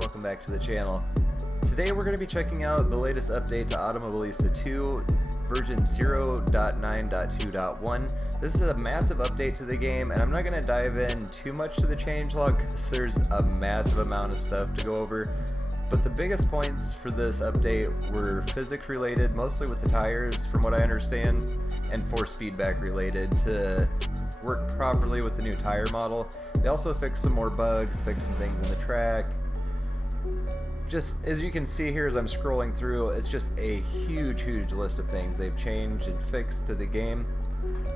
Welcome back to the channel. Today we're going to be checking out the latest update to Automobilista 2 version 0.9.2.1. This is a massive update to the game, and I'm not going to dive in too much to the changelog because there's a massive amount of stuff to go over. But the biggest points for this update were physics related, mostly with the tires from what I understand, and force feedback related to work properly with the new tire model. They also fixed some more bugs, fixed some things in the track. Just as you can see here as I'm scrolling through, it's just a huge list of things they've changed and fixed to the game.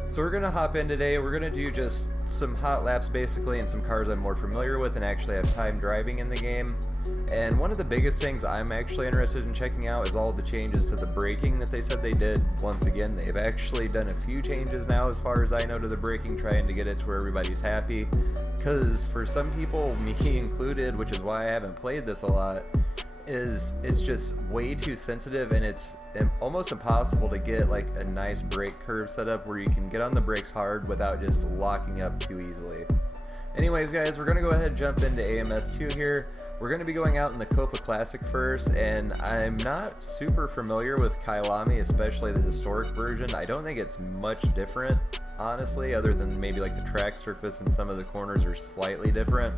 So we're going to hop in today. We're going to do just some hot laps basically and some cars I'm more familiar with and actually have time driving in the game. And one of the biggest things I'm actually interested in checking out is all the changes to the braking that they said they did. Once again, they've actually done a few changes now as far as I know to the braking, trying to get it to where everybody's happy. Because for some people, me included, which is why I haven't played this a lot, it's just way too sensitive, and it's almost impossible to get like a nice brake curve set up where you can get on the brakes hard without just locking up too easily. Anyways guys, we're going to go ahead and jump into AMS2 here. We're going to be going out in the Copa Classic first, and I'm not super familiar with Kailami, especially the historic version. I don't think it's much different, honestly, other than maybe like the track surface and some of the corners are slightly different.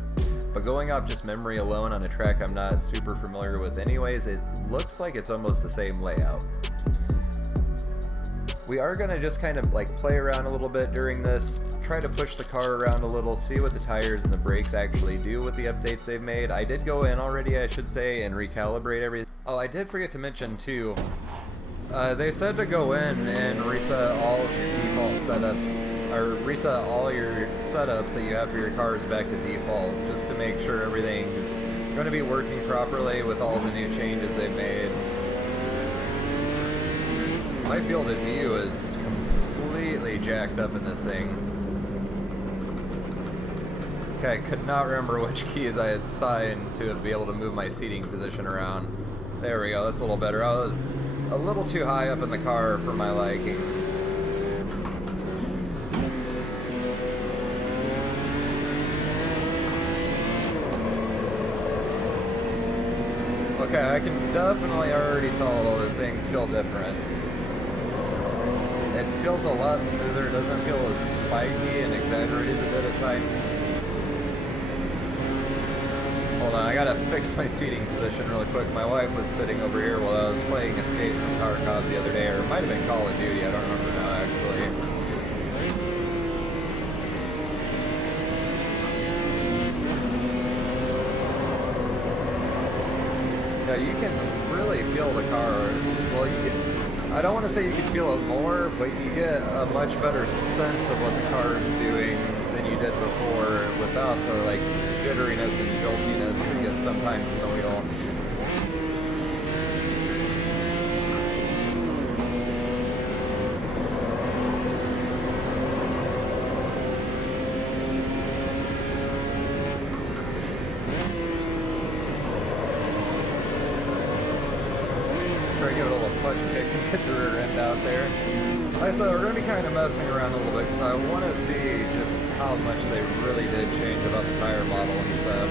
But going off just memory alone on a track I'm not super familiar with anyways, it looks like it's almost the same layout. We are going to just kind of like play around a little bit during this, try to push the car around a little, see what the tires and the brakes actually do with the updates they've made. I did go in already, I should say, and recalibrate everything. Oh, I did forget to mention too, they said to go in and reset all of your default setups, or reset all your setups that you have for your cars back to default, just to make sure everything's going to be working properly with all the new changes they've made. My field of view is completely jacked up in this thing. Okay, I could not remember which keys I had signed to be able to move my seating position around. There we go, that's a little better. I was a little too high up in the car for my liking. Okay, I can definitely already tell that things feel different. It feels a lot smoother, it doesn't feel as spiky and exaggerated a bit at times. Hold on, I gotta fix my seating position really quick. My wife was sitting over here while I was playing Escape from Tarkov the other day, or it might have been Call of Duty, I don't remember now actually. Yeah, you can really feel the car. Well, you can, I don't want to say you can feel it more, but you get a much better sense of what the car is doing than you did before without the like jitteriness and joltiness you get sometimes in the wheel. Try to give it a little punch kick and get the rear end out there. Like I said, we're going to be kind of messing around a little bit because I want to see just how much they really did change about the tire model and stuff.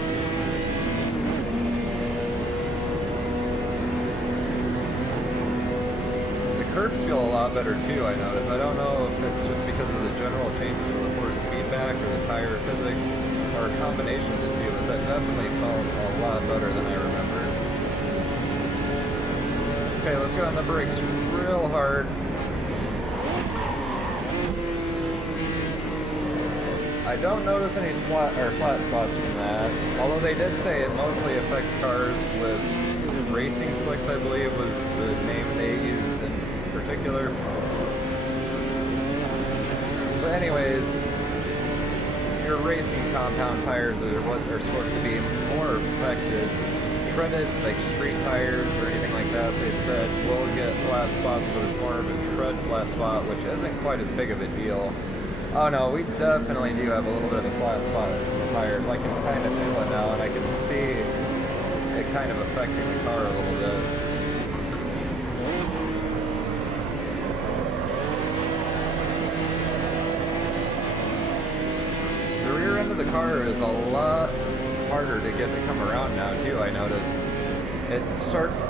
The curbs feel a lot better too, I noticed. I don't know if it's just because of the general changes to the force feedback or the tire physics or a combination of the two, but that definitely felt a lot better than I remember. Okay, let's go on the brakes real hard. I don't notice any flat spots from that, although they did say it mostly affects cars with Racing Slicks, I believe, was the name they used in particular. But anyways, your racing compound tires are what they're supposed to be more effective. Treaded, like street tires or anything like that, they said will get flat spots, but it's more of a tread flat spot, which isn't quite as big of a deal. Oh no, we definitely do have a little bit of a flat spot in the tires. I can kind of feel it now, and I can see it kind of affecting the car a little bit. The rear end of the car is a lot harder to get to come around now too, I noticed. It starts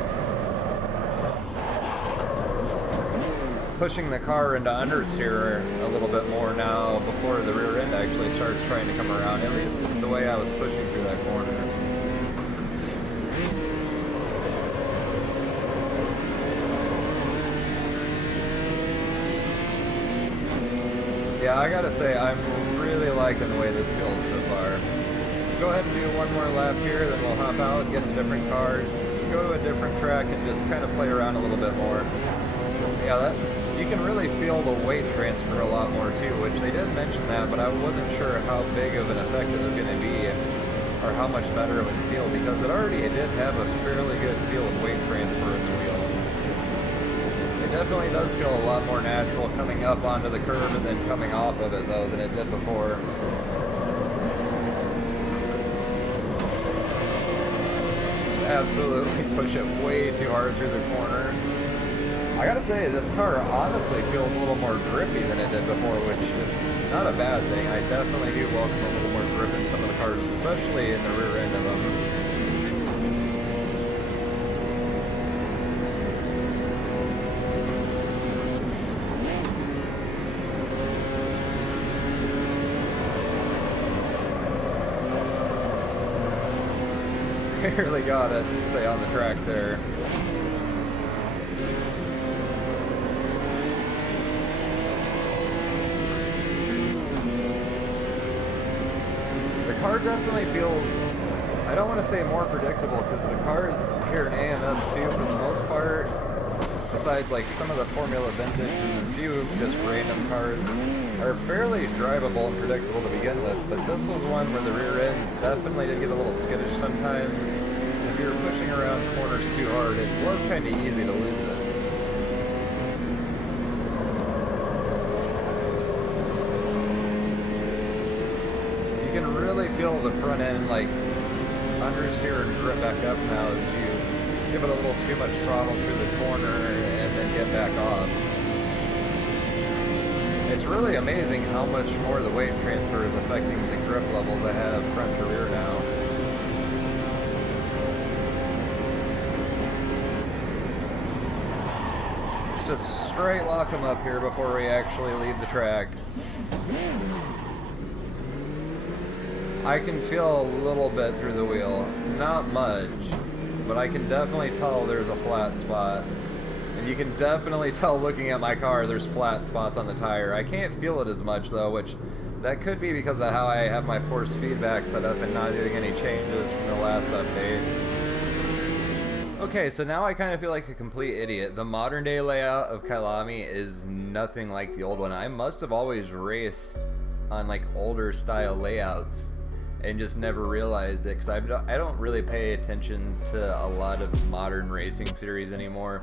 pushing the car into understeer a little bit more now before the rear end actually starts trying to come around, at least the way I was pushing through that corner. Yeah, I gotta say, I'm really liking the way this feels so far. Go ahead and do one more lap here, then we'll hop out, get a different car, go to a different track, and just kind of play around a little bit more. Yeah, you can really feel the weight transfer a lot more too, which they did mention that, but I wasn't sure how big of an effect it was going to be, or how much better it would feel, because it already did have a fairly good feel of weight transfer in the wheel. It definitely does feel a lot more natural coming up onto the curb and then coming off of it though than it did before. Just absolutely push it way too hard through the corner. I gotta say, this car honestly feels a little more grippy than it did before, which is not a bad thing. I definitely do welcome a little more grip in some of the cars, especially in the rear end of them. Barely got it to stay on the track there. The car definitely feels, I don't want to say more predictable, because the cars here in AMS too, for the most part, besides like some of the Formula Vintage and a few just random cars, are fairly drivable and predictable to begin with, but this was one where the rear end definitely did get a little skittish sometimes. If you were pushing around corners too hard, it was kind of easy to lose it. You can really feel the front end like understeer and grip back up now as you give it a little too much throttle through the corner and then get back off. It's really amazing how much more the weight transfer is affecting the grip levels I have front to rear now. Let's just straight lock them up here before we actually leave the track. I can feel a little bit through the wheel. It's not much, but I can definitely tell there's a flat spot. And you can definitely tell looking at my car there's flat spots on the tire. I can't feel it as much though, which that could be because of how I have my force feedback set up and not doing any changes from the last update. Okay, so now I kind of feel like a complete idiot. The modern day layout of Kyalami is nothing like the old one. I must have always raced on like older style layouts and just never realized it, because I don't really pay attention to a lot of modern racing series anymore.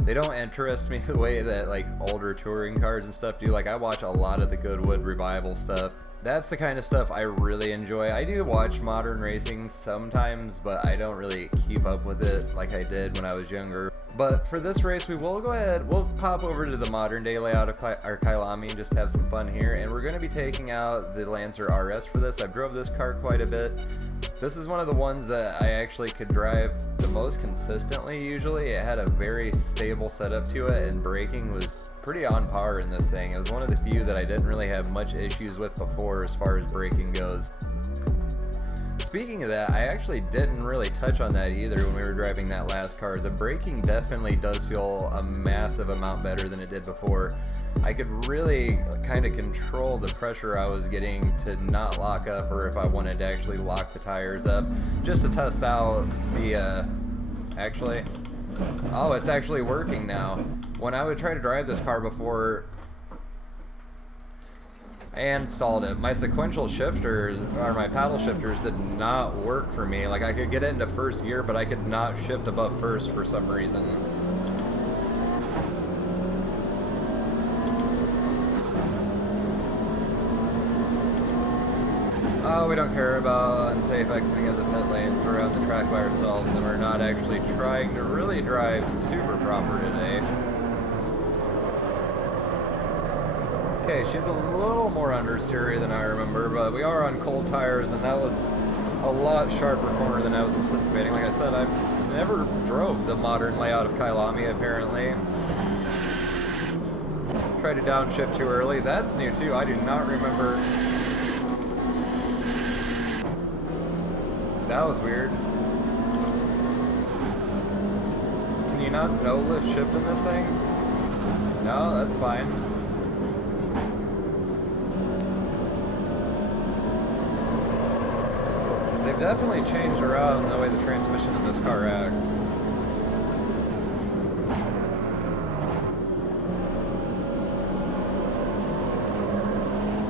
They don't interest me the way that like older touring cars and stuff do. Like I watch a lot of the Goodwood Revival stuff. That's the kind of stuff I really enjoy. I do watch modern racing sometimes, but I don't really keep up with it like I did when I was younger. But for this race, we will go ahead, we'll pop over to the modern day layout of our Kyalami and just have some fun here. And we're going to be taking out the Lancer RS for this. I've drove this car quite a bit. This is one of the ones that I actually could drive the most consistently usually. It had a very stable setup to it, and braking was pretty on par in this thing. It was one of the few that I didn't really have much issues with before as far as braking goes. Speaking of that, I actually didn't really touch on that either when we were driving that last car. The braking definitely does feel a massive amount better than it did before. I could really kind of control the pressure I was getting to not lock up, or if I wanted to actually lock the tires up, just to test out the actually. Oh, it's actually working now. When I would try to drive this car before, I installed it, my sequential shifters, or my paddle shifters, did not work for me. Like, I could get it into first gear, but I could not shift above first for some reason. Oh, we don't care about unsafe exiting of the pit lanes. We're on the track by ourselves, and we're not actually trying to really drive super proper today. Okay, she's a little more understeery than I remember, but we are on cold tires, and that was a lot sharper corner than I was anticipating. Like I said, I've never drove the modern layout of Kailami, apparently. Tried to downshift too early. That's new, too. I do not remember. That was weird. Can you not no-lift shift in this thing? No, that's fine. They've definitely changed around the way the transmission in this car acts.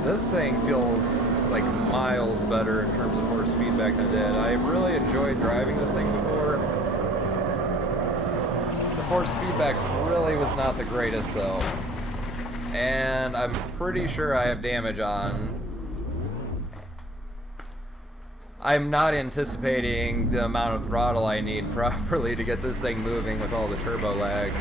This thing feels like miles better in terms of force feedback than it did. I really enjoyed driving this thing before. The force feedback really was not the greatest though. And I'm pretty sure I have damage on. I'm not anticipating the amount of throttle I need properly to get this thing moving with all the turbo lag.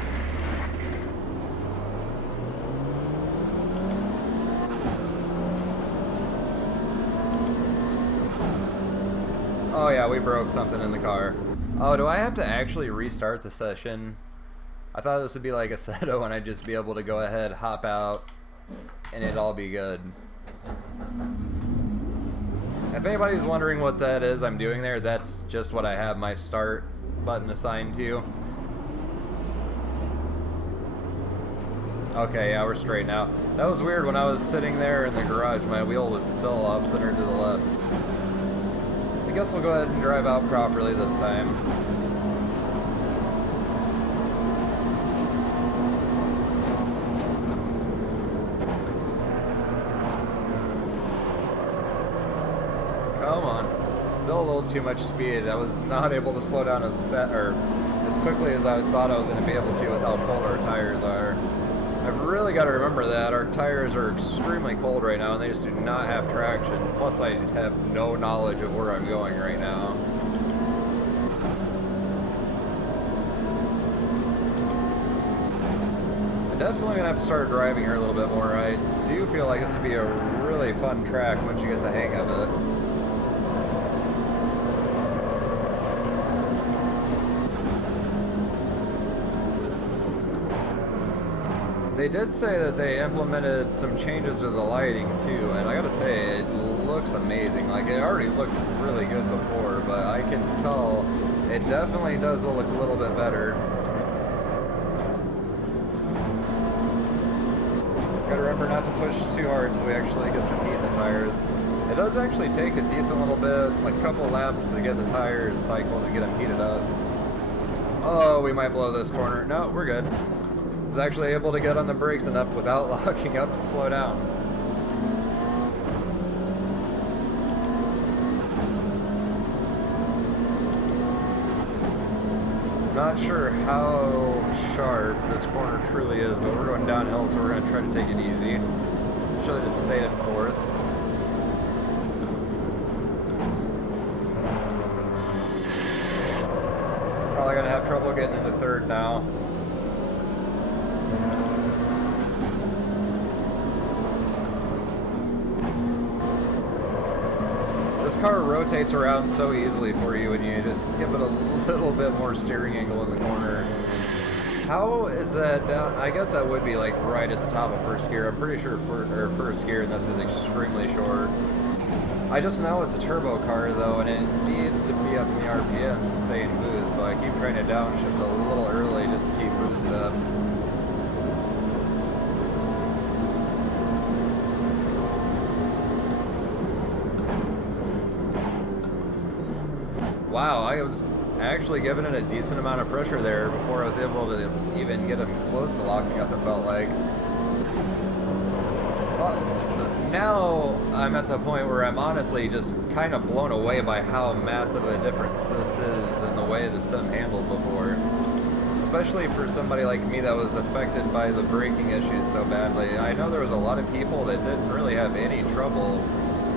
Oh yeah, we broke something in the car. Oh, do I have to actually restart the session? I thought this would be like a Seto and I'd just be able to go ahead, hop out, and it'd all be good. If anybody's wondering what that is I'm doing there, that's just what I have my start button assigned to. Okay, yeah, we're straight now. That was weird. When I was sitting there in the garage, my wheel was still off-center to the left. I guess we'll go ahead and drive out properly this time. Come on. Still a little too much speed. I was not able to slow down as quickly as I thought I was going to be able to with how cold our tires are. I've really got to remember that. Our tires are extremely cold right now and they just do not have traction. Plus I have no knowledge of where I'm going right now. I'm definitely going to have to start driving here a little bit more. I do feel like this would be a really fun track once you get the hang of it. They did say that they implemented some changes to the lighting too, and I gotta say, it looks amazing. Like, it already looked really good before, but I can tell it definitely does look a little bit better. Gotta remember not to push too hard until we actually get some heat in the tires. It does actually take a decent little bit, like a couple laps to get the tires cycled and get them heated up. Oh, we might blow this corner. No, we're good. I was actually able to get on the brakes enough without locking up to slow down. Not sure how sharp this corner truly is, but we're going downhill, so we're going to try to take it easy. Should have just stayed in fourth. Probably going to have trouble getting into third now. This car rotates around so easily for you when you just give it a little bit more steering angle in the corner. How is that down? I guess that would be like right at the top of first gear. I'm pretty sure first gear, and this is extremely short. I just know it's a turbo car though, and it needs to be up in the RPMs to stay in boost, so I keep trying to downshift a little early just to keep boost up. Wow, I was actually giving it a decent amount of pressure there before I was able to even get them close to locking up, it felt like. So now I'm at the point where I'm honestly just kind of blown away by how massive a difference this is in the way the sim handled before. Especially for somebody like me that was affected by the braking issues so badly. I know there was a lot of people that didn't really have any trouble,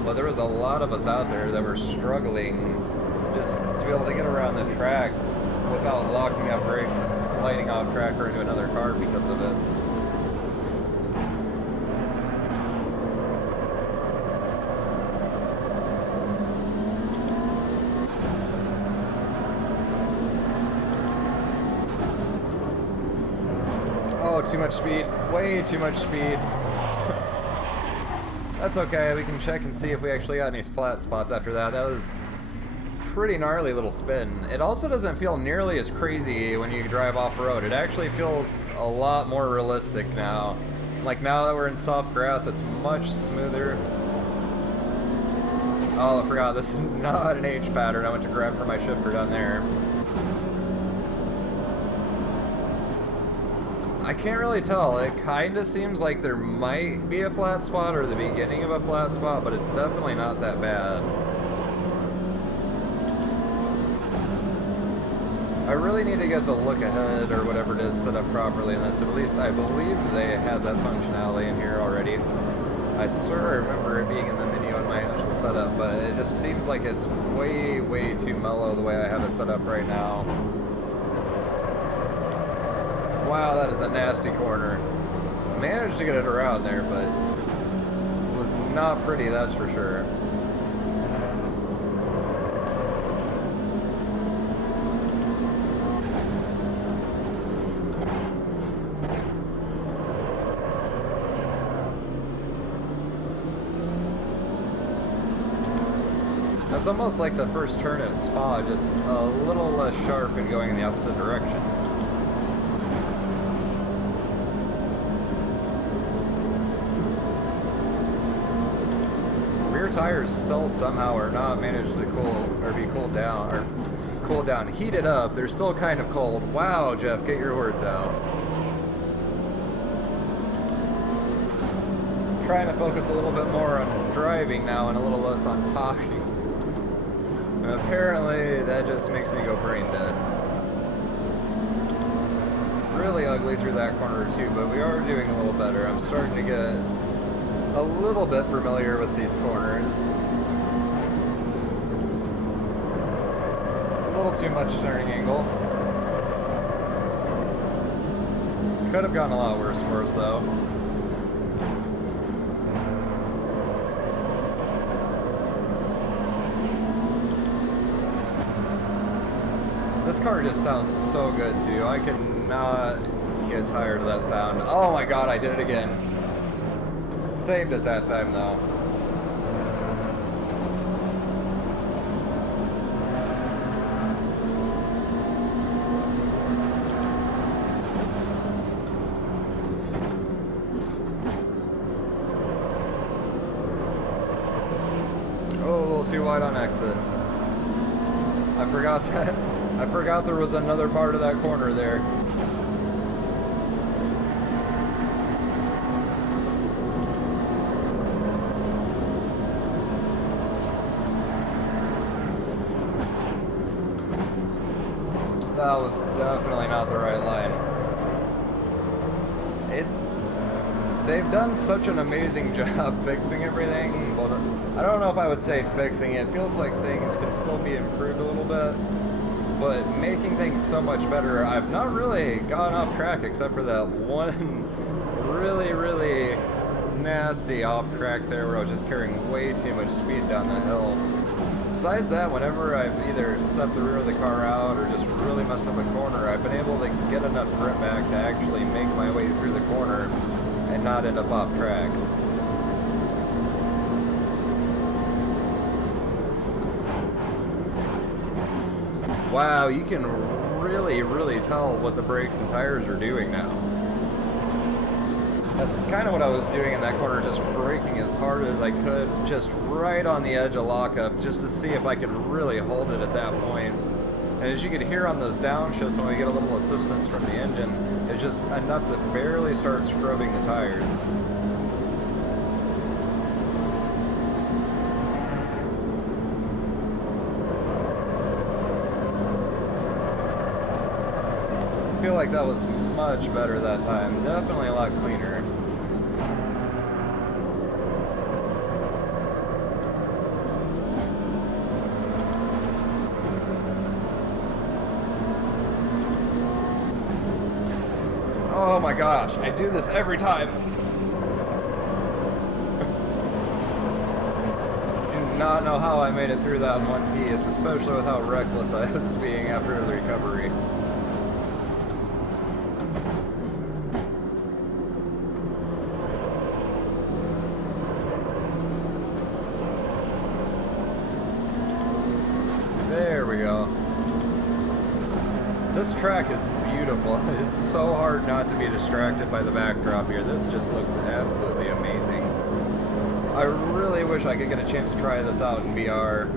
but there was a lot of us out there that were struggling just to be able to get around the track without locking up brakes and sliding off track or into another car because of it. Oh, too much speed. Way too much speed. That's okay, we can check and see if we actually got any flat spots after that. That was pretty gnarly little spin. It also doesn't feel nearly as crazy when you drive off-road. It actually feels a lot more realistic now. Like now that we're in soft grass, it's much smoother. Oh, I forgot, this is not an H pattern. I went to grab for my shifter down there. I can't really tell. It kind of seems like there might be a flat spot or the beginning of a flat spot, but it's definitely not that bad. I really need to get the look ahead or whatever it is set up properly in this. At least I believe they had that functionality in here already. I sort of remember it being in the menu on my initial setup, but it just seems like it's way, way too mellow the way I have it set up right now. Wow, that is a nasty corner. Managed to get it around there, but it was not pretty, that's for sure. It's almost like the first turn at Spa, just a little less sharp and going in the opposite direction. Tires still somehow are not managed to cool down, heated up. They're still kind of cold. Wow, Jeff, get your words out. Trying to focus a little bit more on driving now and a little less on talking. And apparently that just makes me go brain dead. Really ugly through that corner too, but we are doing a little better. I'm starting to get a little bit familiar with these corners. A little too much turning angle. Could have gotten a lot worse for us though. This car just sounds so good too. I cannot get tired of that sound. Oh my god, I did it again. Saved at that time though. Oh, a little too wide on exit. I forgot there was another part of that corner there. That was definitely not the right line. They've done such an amazing job fixing everything. Well, I don't know if I would say fixing it. It feels like things can still be improved a little bit, but making things so much better. I've not really gone off track except for that one really, really nasty off track there where I was just carrying way too much speed down the hill. Besides that, whenever I've either stepped the rear of the car out or just really messed up a corner, I've been able to get enough grip back to actually make my way through the corner and not end up off track. Wow, you can really, really tell what the brakes and tires are doing now. That's kind of what I was doing in that corner, just braking as hard as I could, just right on the edge of lockup, just to see if I could really hold it at that point. And as you can hear on those downshifts, when we get a little assistance from the engine, it's just enough to barely start scrubbing the tires. I feel like that was much better that time. Definitely a lot cleaner. Oh my gosh, I do this every time. Do not know how I made it through that in one piece, especially with how reckless I was being after the recovery. There we go. This track is beautiful. It's so hard not to be distracted by the backdrop here. This just looks absolutely amazing. I really wish I could get a chance to try this out in VR.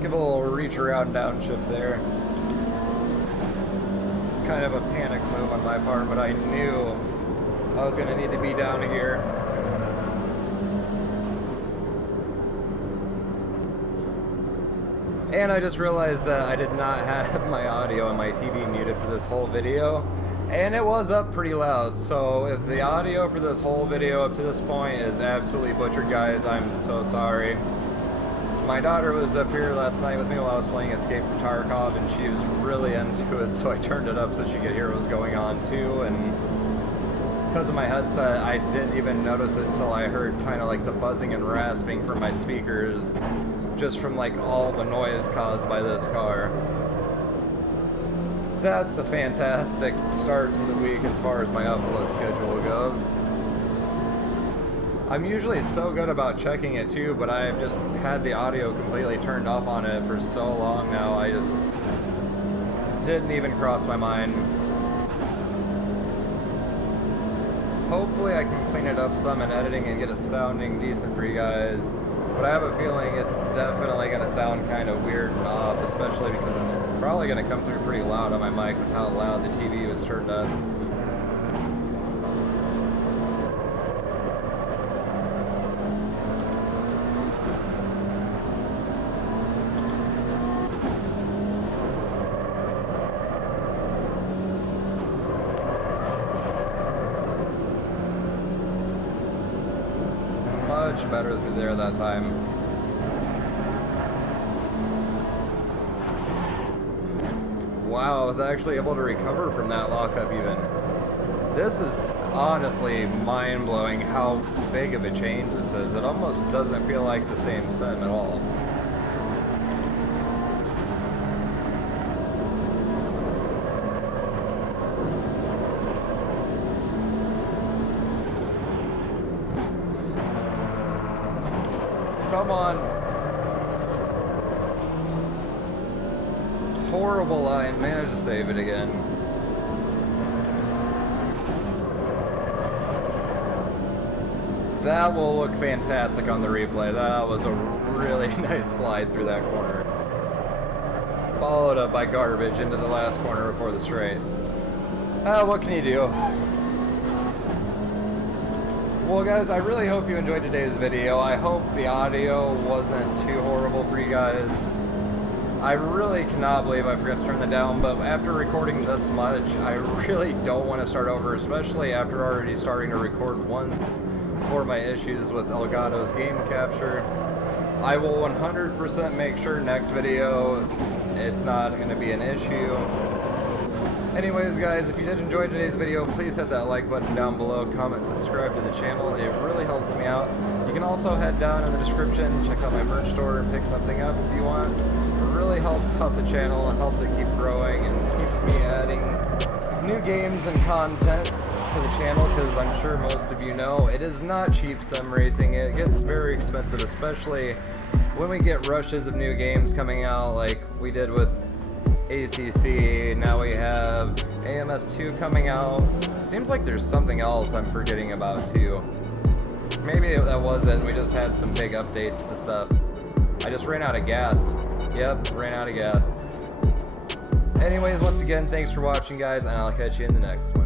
Give a little reach around downshift there. It's kind of a panic move on my part, but I knew I was going to need to be down here. And I just realized that I did not have my audio on my TV muted for this whole video, and it was up pretty loud. So if the audio for this whole video up to this point is absolutely butchered, guys, I'm so sorry. My daughter was up here last night with me while I was playing Escape from Tarkov, and she was really into it, so I turned it up so she could hear what was going on too. And because of my headset, I didn't even notice it until I heard kind of like the buzzing and rasping from my speakers, just from like all the noise caused by this car. That's a fantastic start to the week as far as my upload schedule goes. I'm usually so good about checking it too, but I've just had the audio completely turned off on it for so long now, I just didn't even cross my mind. Hopefully I can clean it up some in editing and get it sounding decent for you guys. But I have a feeling it's definitely going to sound kind of weird and off, especially because it's probably going to come through pretty loud on my mic with how loud the TV was turned up. Much better through there that time. Wow, I was actually able to recover from that lockup even. This is honestly mind-blowing how big of a change this is. It almost doesn't feel like the same sim at all. Come on. Horrible line. Managed to save it again. That will look fantastic on the replay. That was a really nice slide through that corner. Followed up by garbage into the last corner before the straight. What can you do? Well guys, I really hope you enjoyed today's video. I hope the audio wasn't too horrible for you guys. I really cannot believe I forgot to turn that down, but after recording this much, I really don't want to start over, especially after already starting to record once for my issues with Elgato's game capture. I will 100% make sure next video it's not going to be an issue. Anyways guys, if you did enjoy today's video, please hit that like button down below, comment, and subscribe to the channel. It really helps me out. You can also head down in the description, check out my merch store, and pick something up if you want. It really helps out the channel and helps it keep growing and keeps me adding new games and content to the channel, because I'm sure most of you know it is not cheap sim racing. It gets very expensive, especially when we get rushes of new games coming out like we did with ACC. Now we have AMS2 coming out. Seems like there's something else I'm forgetting about too. maybe that wasn't. We just had some big updates to stuff. I just ran out of gas. Yep, ran out of gas. Anyways, once again, thanks for watching, guys, and I'll catch you in the next one.